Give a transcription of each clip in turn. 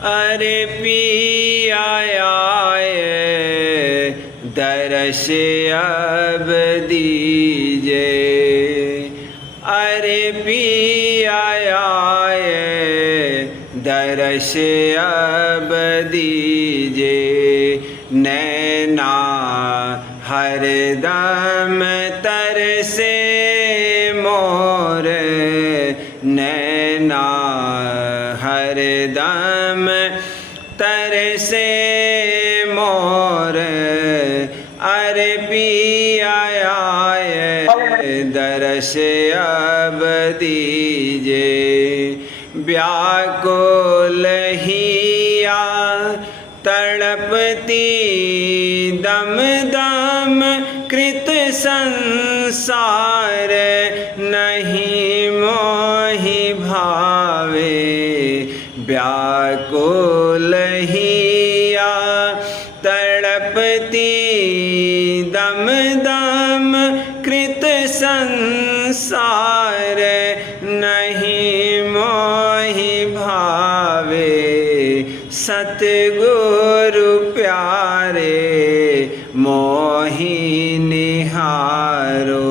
अरे पिया आए दरस अब दीजे। अरे पिया आए दरस अब दीजे। नैना हरदम तरसे मोर, नैना हरदम तरसे मोर। अरे पिया आए दरस अब दीजे। व्याकुल हिया तड़पती दम दम कृत संसार, नहीं मोहि भावे। व्याकुल हिया तड़पती दम दम कृत संसार, नहीं मोहि भावे। सतगुरु प्यारे मोहि निहारो।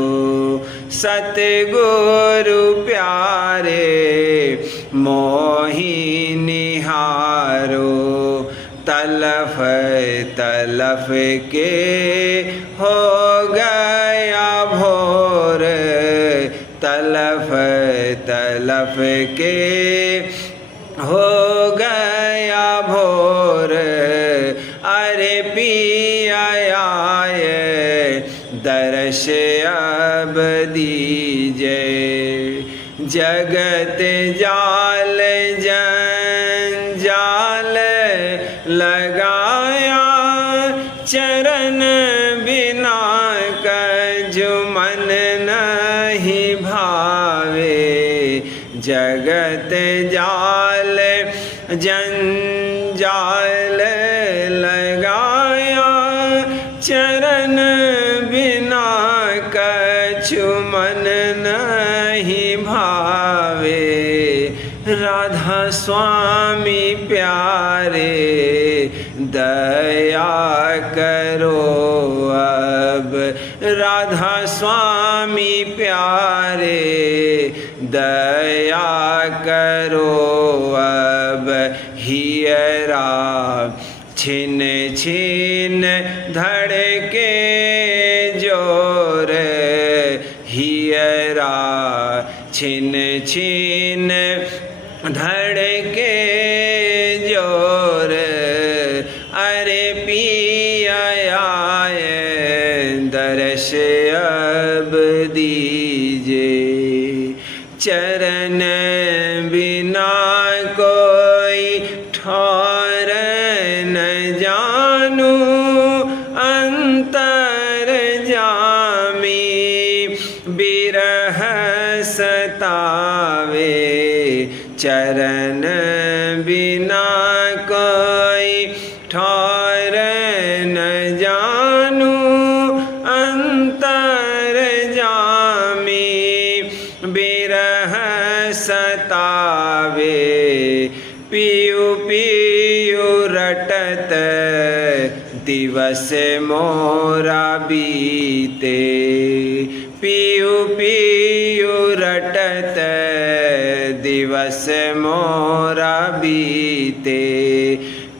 सतगुरु प्यारे मोहि निहारो। तलफ तलफ के हो गया भोर, तलफ तलफ के हो गया भोर। अरे पिया आए दरस अब दीजे। जगत जाल जंजाल लगाया, चरण बिना कछु मन नहीं भावे। जगत जाल जंजाल लगाया, चरण बिना कछु मन नहीं भावे। राधा स्वामी प्यारे दया करो अब। राधा स्वामी प्यारे दया करो अब। हियरा छिन छिन धड़के जोर, हियरा छिन छिन धड़के जोर। अरे पिया आए दरस अब दीजे। चरण बिना कोई ठौर न जानू, अंतर जामी बिरह सतावे। चरण बिना कोई ठौर न जानू, अंतर जामी बिरह सतावे। पियु पियु रटत दिवस मोरा बीते। पियु पियु रटत दिवस मोरा बीते।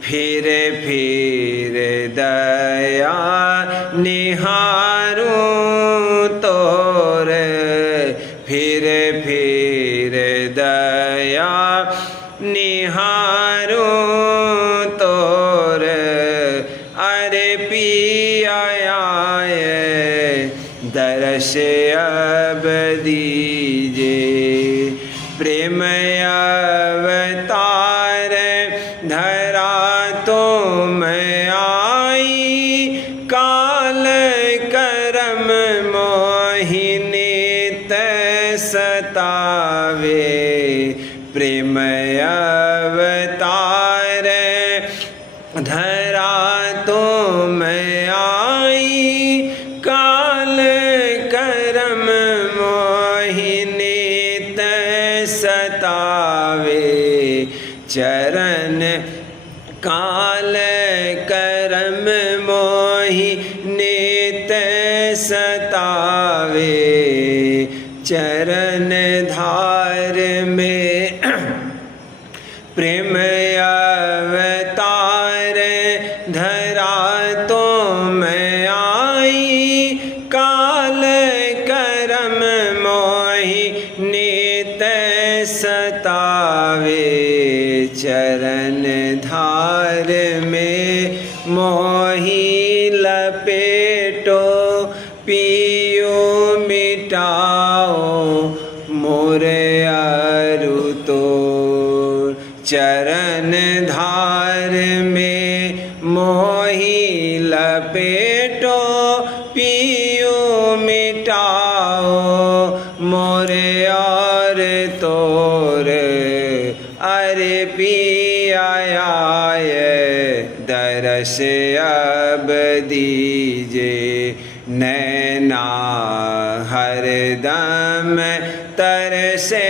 फिर फिर दया निहारूं तोर, फिर फिर दया निहारूं तोर। अरे पिया आए दरस अब दीजे। प्रेम अवतार धरा तुम आई, काल करम मोहिनीत सतावे। प्रेम अवतार धरा तुम आई, काल करम मोहिनीत सतावे। चरण काल करम मोहि नित सतावे, चरण धार में प्रेम अवतार धरा तो मैं आई, काल करम मोहि नित सतावे, चरण धार में मोहि लपेटो, पियो मिटाओ मोर अरुतो, चरण धार में मोहि लपेटो, पियो मिटाओ मोर और तोर, अरे पिया आय दरस अब दीजे, नैना हरदम तरसे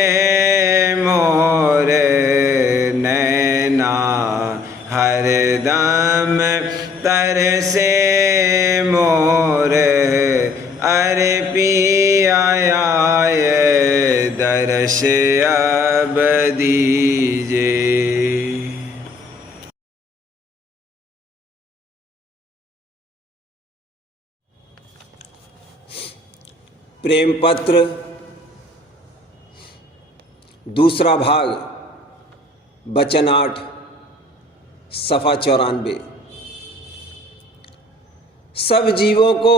मोर, नैना हरदम तरसे मोर, अरे पिया आय दरस अब दीजे। प्रेम पत्र दूसरा भाग, वचन 8, सफ़ा 94। सब जीवों को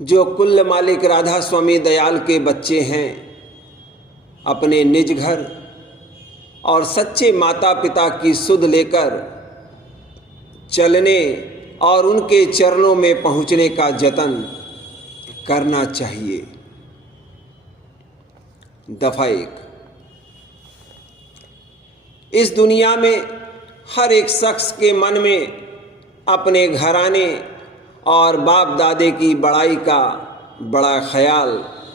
जो कुल मालिक राधा स्वामी दयाल के बच्चे हैं, अपने निज घर और सच्चे माता पिता की सुध लेकर चलने और उनके चरणों में पहुँचने का जतन करना चाहिए। दफा 1। इस दुनिया में हर एक शख्स के मन में अपने घराने और बाप दादे की बड़ाई का बड़ा ख्याल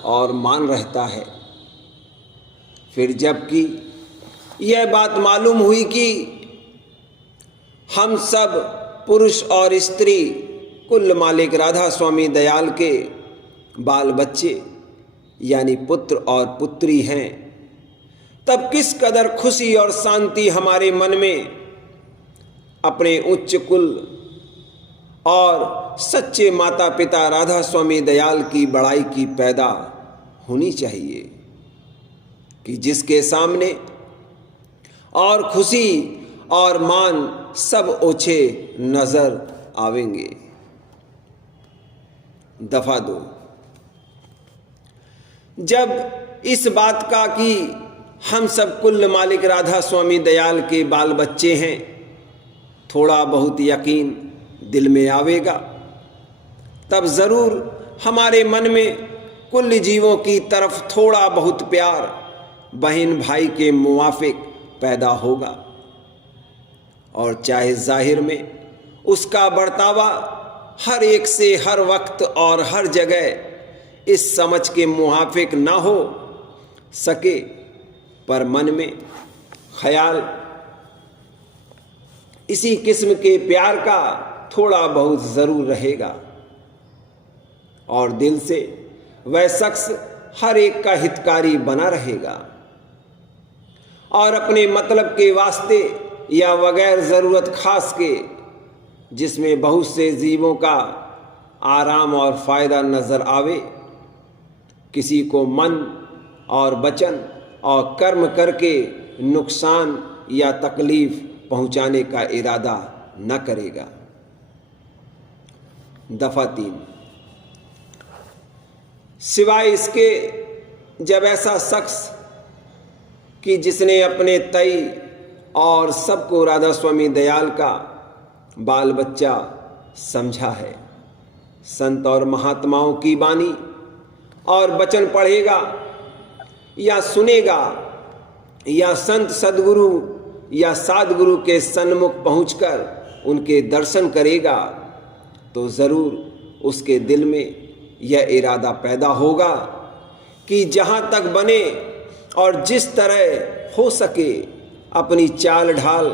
और मान रहता है। फिर जबकि यह बात मालूम हुई कि हम सब पुरुष और स्त्री कुल मालिक राधा स्वामी दयाल के बाल बच्चे यानी पुत्र और पुत्री हैं, तब किस कदर खुशी और शांति हमारे मन में अपने उच्च कुल और सच्चे माता पिता राधा स्वामी दयाल की बड़ाई की पैदा होनी चाहिए कि जिसके सामने और खुशी और मान सब ओछे नजर आवेंगे। दफा 2। जब इस बात का कि हम सब कुल मालिक राधा स्वामी दयाल के बाल बच्चे हैं थोड़ा बहुत यकीन दिल में आवेगा, तब ज़रूर हमारे मन में कुल जीवों की तरफ थोड़ा बहुत प्यार बहन भाई के मुवाफिक पैदा होगा, और चाहे जाहिर में उसका बर्तावा हर एक से हर वक्त और हर जगह इस समझ के मुवाफिक ना हो सके, पर मन में ख्याल इसी किस्म के प्यार का थोड़ा बहुत ज़रूर रहेगा, और दिल से वह शख्स हर एक का हितकारी बना रहेगा, और अपने मतलब के वास्ते या बगैर ज़रूरत खास के, जिसमें बहुत से जीवों का आराम और फ़ायदा नज़र आवे, किसी को मन और वचन और कर्म करके नुकसान या तकलीफ पहुंचाने का इरादा न करेगा। दफा 3। सिवाय इसके जब ऐसा शख्स कि जिसने अपने तय और सबको राधा स्वामी दयाल का बाल बच्चा समझा है, संत और महात्माओं की वाणी और वचन पढ़ेगा या सुनेगा या संत सद्गुरु या साधगुरु के सन्मुख पहुंचकर उनके दर्शन करेगा, तो ज़रूर उसके दिल में यह इरादा पैदा होगा कि जहाँ तक बने और जिस तरह हो सके अपनी चाल ढाल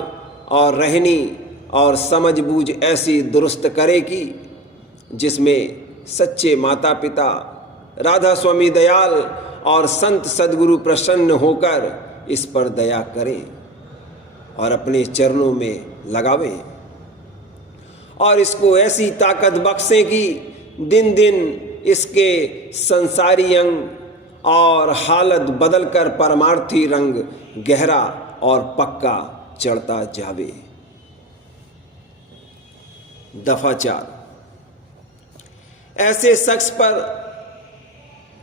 और रहनी और समझबूझ ऐसी दुरुस्त करे कि जिसमें सच्चे माता पिता राधा स्वामी दयाल और संत सद्गुरु प्रसन्न होकर इस पर दया करें और अपने चरणों में लगावें और इसको ऐसी ताकत बख्शें कि दिन दिन इसके संसारी अंग और हालत बदलकर परमार्थी रंग गहरा और पक्का चढ़ता जावे। दफा 4। ऐसे शख्स पर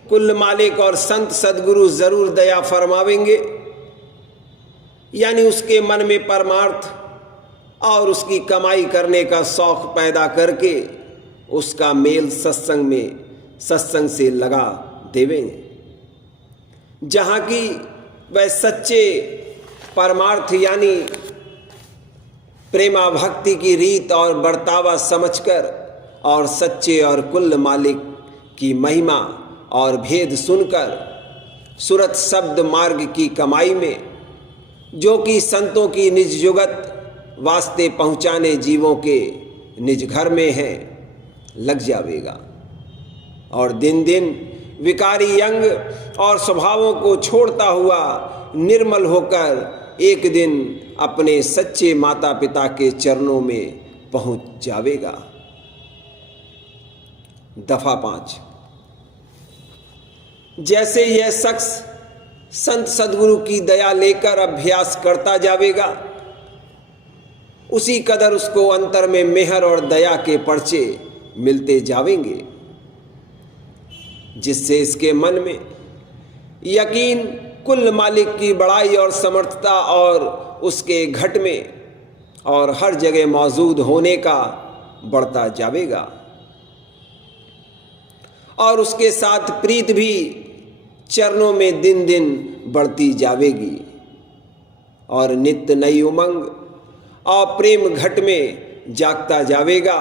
कुल मालिक और संत सद्गुरु जरूर दया फरमावेंगे, यानी उसके मन में परमार्थ और उसकी कमाई करने का शौक पैदा करके उसका मेल सत्संग से लगा देवेंगे, जहाँ की वह सच्चे परमार्थ यानी प्रेमा भक्ति की रीत और बर्तावा समझकर और सच्चे और कुल मालिक की महिमा और भेद सुनकर सुरत शब्द मार्ग की कमाई में, जो कि संतों की निज जुगत वास्ते पहुँचाने जीवों के निज घर में है, लग जावेगा और दिन दिन विकारी अंग और स्वभावों को छोड़ता हुआ निर्मल होकर एक दिन अपने सच्चे माता पिता के चरणों में पहुँच जावेगा। दफा 5। जैसे यह शख्स संत सद्गुरु की दया लेकर अभ्यास करता जावेगा, उसी कदर उसको अंतर में मेहर और दया के पर्चे मिलते जावेंगे, जिससे इसके मन में यकीन कुल मालिक की बड़ाई और समर्थता और उसके घट में और हर जगह मौजूद होने का बढ़ता जावेगा और उसके साथ प्रीत भी चरणों में दिन दिन बढ़ती जावेगी और नित्य नई उमंग और प्रेम घट में जागता जावेगा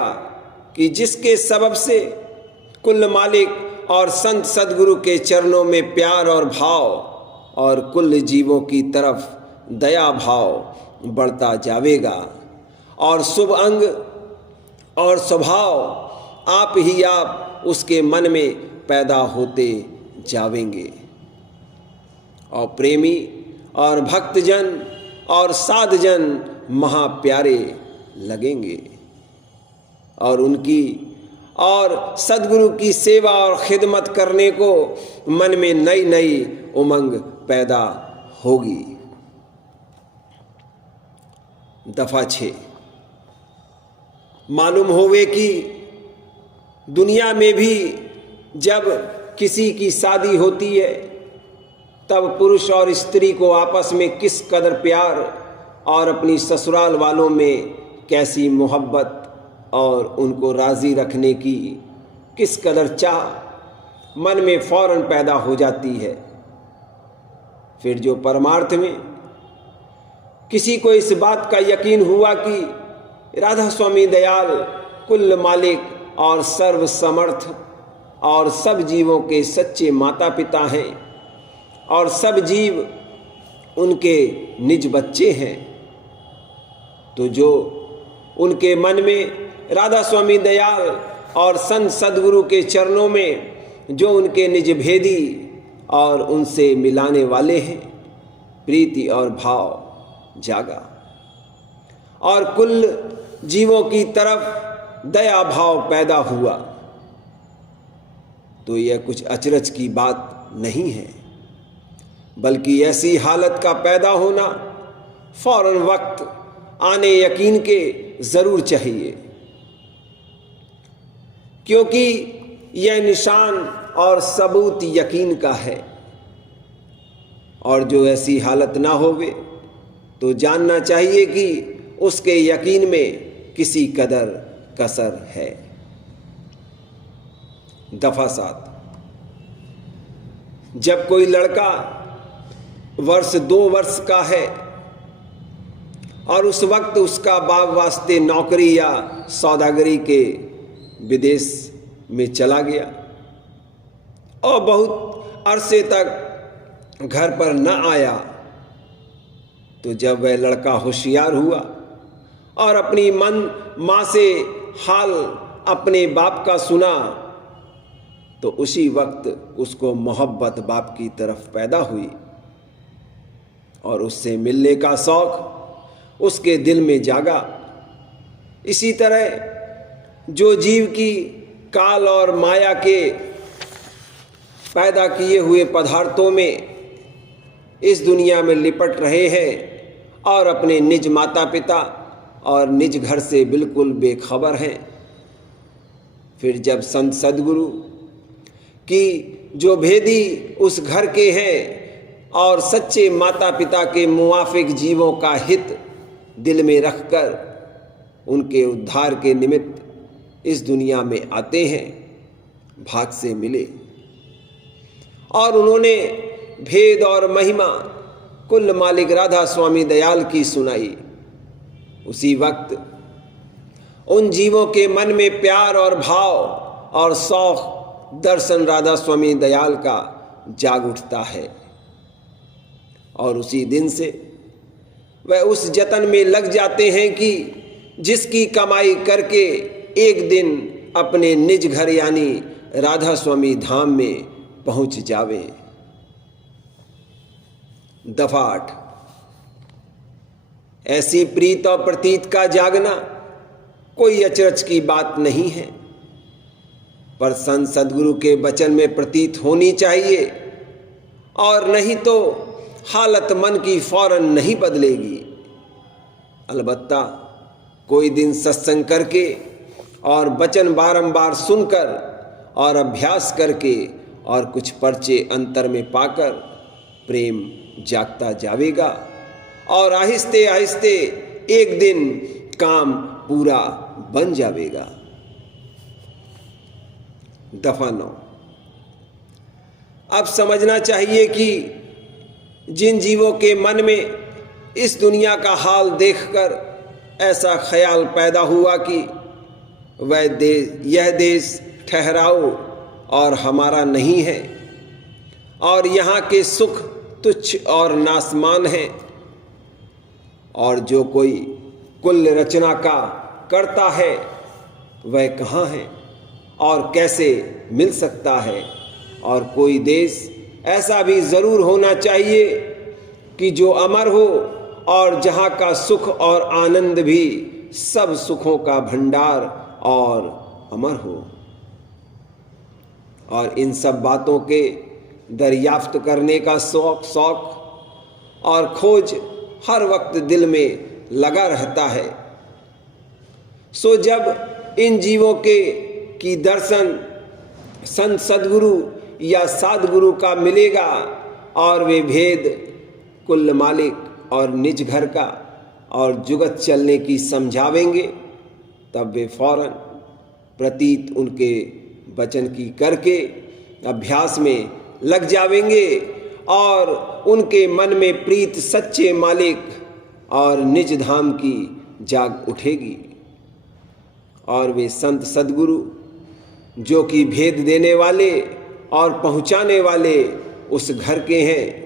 कि जिसके सबब से कुल मालिक और संत सद्गुरु के चरणों में प्यार और भाव और कुल जीवों की तरफ दया भाव बढ़ता जावेगा और शुभ अंग और स्वभाव आप ही आप उसके मन में पैदा होते जावेंगे और प्रेमी और भक्तजन और साधजन महाप्यारे लगेंगे और उनकी और सद्गुरु की सेवा और खिदमत करने को मन में नई नई उमंग पैदा होगी। दफा 6। मालूम होवे कि दुनिया में भी जब किसी की शादी होती है तब पुरुष और स्त्री को आपस में किस कदर प्यार और अपनी ससुराल वालों में कैसी मोहब्बत और उनको राज़ी रखने की किस कदर चाह मन में फौरन पैदा हो जाती है। फिर जो परमार्थ में किसी को इस बात का यकीन हुआ कि राधा स्वामी दयाल कुल मालिक और सर्व समर्थ और सब जीवों के सच्चे माता पिता हैं और सब जीव उनके निज बच्चे हैं, तो जो उनके मन में राधा स्वामी दयाल और संत सद्गुरु के चरणों में जो उनके निज भेदी और उनसे मिलाने वाले हैं प्रीति और भाव जागा और कुल जीवों की तरफ दया भाव पैदा हुआ, तो यह कुछ अचरज की बात नहीं है, बल्कि ऐसी हालत का पैदा होना फौरन वक्त आने यकीन के ज़रूर चाहिए, क्योंकि यह निशान और सबूत यकीन का है और जो ऐसी हालत ना होवे तो जानना चाहिए कि उसके यकीन में किसी कदर कसर है। दफा 7। जब कोई लड़का वर्ष 2 वर्ष का है और उस वक्त उसका बाप वास्ते नौकरी या सौदागरी के विदेश में चला गया और बहुत अरसे तक घर पर न आया, तो जब वह लड़का होशियार हुआ और अपनी माँ से हाल अपने बाप का सुना तो उसी वक्त उसको मोहब्बत बाप की तरफ पैदा हुई और उससे मिलने का शौक उसके दिल में जागा। इसी तरह जो जीव की काल और माया के पैदा किए हुए पदार्थों में इस दुनिया में लिपट रहे हैं और अपने निज माता पिता और निज घर से बिल्कुल बेखबर हैं, फिर जब संत सद्गुरु की जो भेदी उस घर के हैं और सच्चे माता पिता के मुआफिक जीवों का हित दिल में रखकर उनके उद्धार के निमित्त इस दुनिया में आते हैं, भाग से मिले और उन्होंने भेद और महिमा कुल मालिक राधा स्वामी दयाल की सुनाई। उसी वक्त उन जीवों के मन में प्यार और भाव और शौक दर्शन राधा स्वामी दयाल का जाग उठता है और उसी दिन से वह उस जतन में लग जाते हैं कि जिसकी कमाई करके एक दिन अपने निज घर यानी राधा स्वामी धाम में पहुंच जावे। दफा 8। ऐसी प्रीत और प्रतीत का जागना कोई अचरज की बात नहीं है, पर संत सद्गुरु के वचन में प्रतीत होनी चाहिए और नहीं तो हालत मन की फौरन नहीं बदलेगी। अलबत्ता कोई दिन सत्संग करके और वचन बारंबार सुनकर और अभ्यास करके और कुछ पर्चे अंतर में पाकर प्रेम जागता जावेगा और आहिस्ते आहिस्ते एक दिन काम पूरा बन जावेगा। दफा 9। अब समझना चाहिए कि जिन जीवों के मन में इस दुनिया का हाल देखकर ऐसा ख्याल पैदा हुआ कि यह देश ठहराओ और हमारा नहीं है और यहाँ के सुख तुच्छ और नासमान हैं और जो कोई कुल रचना का करता है वह कहाँ है और कैसे मिल सकता है, और कोई देश ऐसा भी ज़रूर होना चाहिए कि जो अमर हो और जहाँ का सुख और आनंद भी सब सुखों का भंडार और अमर हो। और इन सब बातों के दरियाफ्त करने का शौक और खोज हर वक्त दिल में लगा रहता है। सो जब इन जीवों की दर्शन संत सद्गुरु या साधगुरु का मिलेगा और वे भेद कुल मालिक और निज घर का और जुगत चलने की समझावेंगे, तब वे फौरन प्रतीत उनके वचन की करके अभ्यास में लग जावेंगे और उनके मन में प्रीत सच्चे मालिक और निज धाम की जाग उठेगी और वे संत सद्गुरु जो कि भेद देने वाले और पहुंचाने वाले उस घर के हैं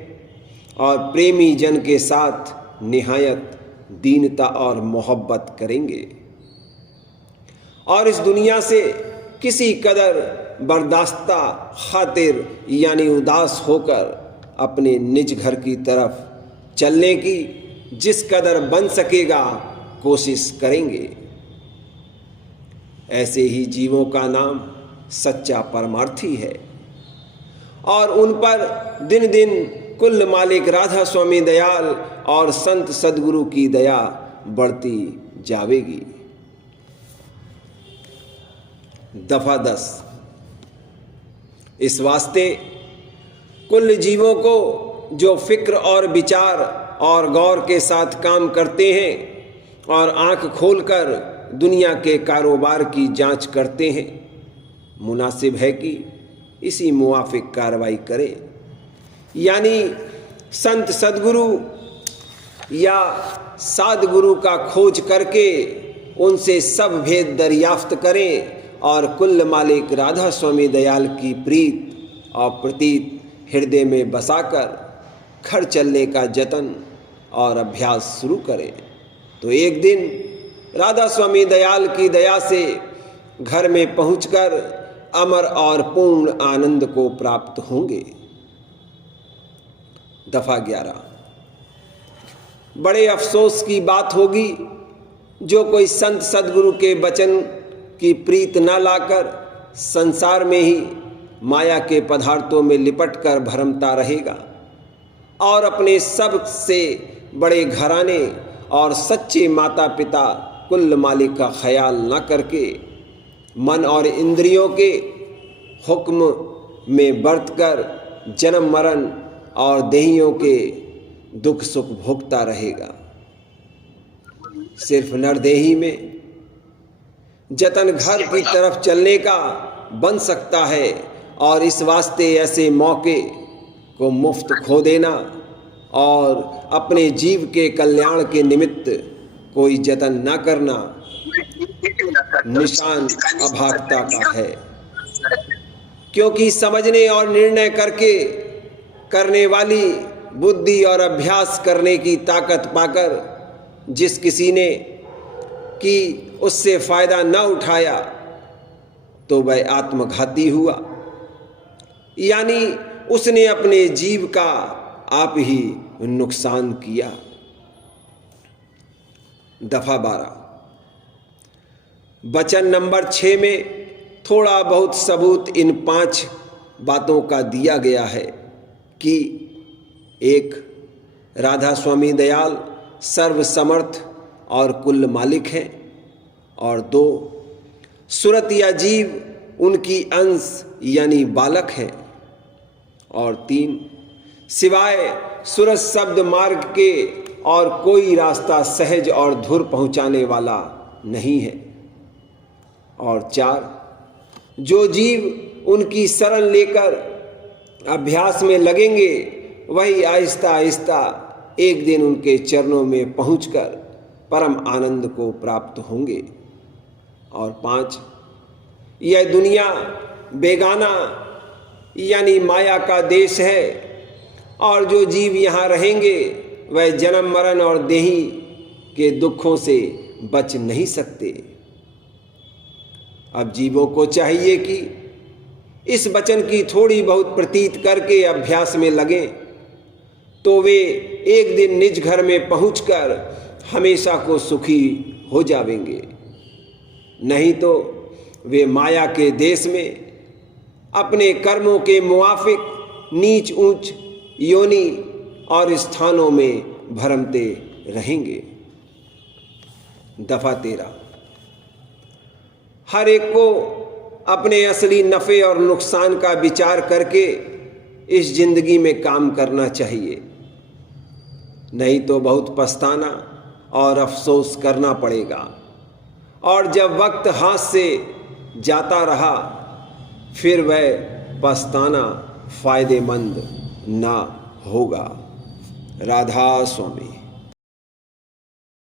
और प्रेमी जन के साथ निहायत दीनता और मोहब्बत करेंगे और इस दुनिया से किसी कदर बर्दाश्ता खातिर यानी उदास होकर अपने निज घर की तरफ चलने की जिस कदर बन सकेगा कोशिश करेंगे। ऐसे ही जीवों का नाम सच्चा परमार्थी है और उन पर दिन दिन कुल मालिक राधा स्वामी दयाल और संत सद्गुरु की दया बढ़ती जावेगी। दफा 10। इस वास्ते कुल जीवों को जो फिक्र और विचार और गौर के साथ काम करते हैं और आंख खोलकर दुनिया के कारोबार की जांच करते हैं, मुनासिब है कि इसी मुआफिक कार्रवाई करें, यानी संत सद्गुरु या साधगुरु का खोज करके उनसे सब भेद दरियाफ्त करें और कुल मालिक राधा स्वामी दयाल की प्रीत और प्रतीत हृदय में बसाकर घर चलने का जतन और अभ्यास शुरू करें, तो एक दिन राधा स्वामी दयाल की दया से घर में पहुंचकर अमर और पूर्ण आनंद को प्राप्त होंगे। दफा 11। बड़े अफसोस की बात होगी जो कोई संत सद्गुरु के वचन की प्रीत न लाकर संसार में ही माया के पदार्थों में लिपट कर भरमता रहेगा और अपने सब से बड़े घराने और सच्चे माता पिता कुल मालिक का ख्याल न करके मन और इंद्रियों के हुक्म में बरतकर जन्म मरण और देहियों के दुख सुख भोगता रहेगा। सिर्फ नरदेही में जतन घर की तरफ चलने का बन सकता है और इस वास्ते ऐसे मौके को मुफ्त खो देना और अपने जीव के कल्याण के निमित्त कोई जतन न करना निशान अभागता का है। क्योंकि समझने और निर्णय करने वाली बुद्धि और अभ्यास करने की ताकत पाकर जिस किसी ने कि उससे फायदा न उठाया तो वह आत्मघाती हुआ, यानी उसने अपने जीव का आप ही नुकसान किया। दफा 12। वचन नंबर 6 में थोड़ा बहुत सबूत इन 5 बातों का दिया गया है कि 1. राधा स्वामी दयाल सर्वसमर्थ और कुल मालिक हैं, और 2. सूरत या जीव उनकी अंश यानी बालक है, और 3. सिवाय सूरत शब्द मार्ग के और कोई रास्ता सहज और धुर पहुंचाने वाला नहीं है, और 4. जो जीव उनकी शरण लेकर अभ्यास में लगेंगे वही आहिस्ता आहिस्ता एक दिन उनके चरणों में पहुंचकर परम आनंद को प्राप्त होंगे, और 5. यह दुनिया बेगाना यानी माया का देश है और जो जीव यहाँ रहेंगे वह जन्म मरण और देही के दुखों से बच नहीं सकते। अब जीवों को चाहिए कि इस वचन की थोड़ी बहुत प्रतीत करके अभ्यास में लगें तो वे एक दिन निज घर में पहुंचकर हमेशा को सुखी हो जाएंगे, नहीं तो वे माया के देश में अपने कर्मों के मुआफिक नीच ऊंच योनि और स्थानों में भरमते रहेंगे। दफा 13। हर एक को अपने असली नफ़े और नुकसान का विचार करके इस जिंदगी में काम करना चाहिए, नहीं तो बहुत पछताना और अफसोस करना पड़ेगा, और जब वक्त हाथ से जाता रहा फिर वह पछताना फायदेमंद ना होगा। राधा स्वामी।